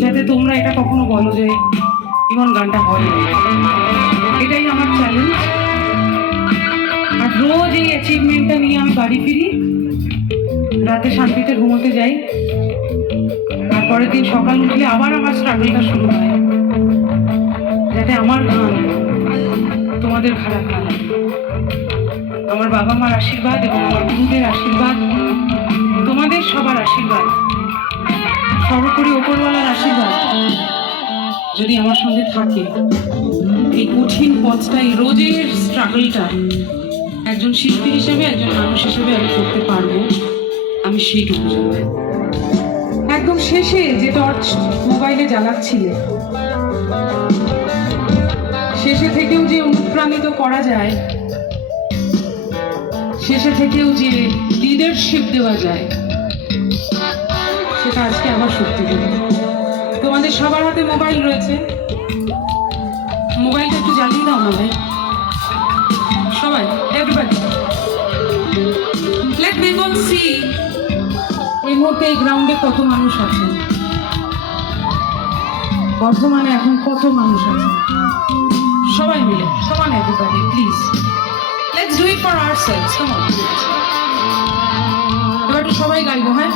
যাতে তোমরা এটা কখনো বলো যে ইমন গানটা হয় এটাই আমার চ্যালেঞ্জ আর রোজ এই অ্যাচিভমেন্টটা নিয়ে আমি বাড়ি ফিরি, রাতে শান্তিতে ঘুমোতে যাই, আর পরের দিন সকাল উঠলে আবার আমার স্ট্রাগলটা শুরু হয়। যাতে আমার গান তোমাদের খারাপ না আমার বাবা মার আশীর্বাদ এবং আমার গুরুদের আশীর্বাদ সর্বোপরি ওপরওয়ালার আশীর্বাদ। যদি আমার সঙ্গে থাকে, এই কঠিন পথটা, এই রোজের স্ট্রাগলটা একজন শিল্পী হিসেবে, একজন মানুষ হিসেবে আমি করতে পারব, আমি সেইটুকু একদম শেষে যে টর্চ মোবাইলে জ্বালাচ্ছিলে, শেষে থেকেও যে অনুপ্রাণিত করা যায়, শেষে থেকেও যে লিডারশিপ দেওয়া যায় সেটা আজকে আবার সত্যি তোমাদের সবার হাতে মোবাইল রয়েছে। মোবাইলটা একটু জ্বালিয়ে দাও না ভাই। সবাই এভরিবাডি লেট পিপল সি এই মুহূর্তে এই গ্রাউন্ডে কত মানুষ আছেন বর্ধমানে এখন কত মানুষ আছে? সবাই মিলে সমান everybody please let's do it for our sales come on এবার সবাই গাইবো হ্যাঁ?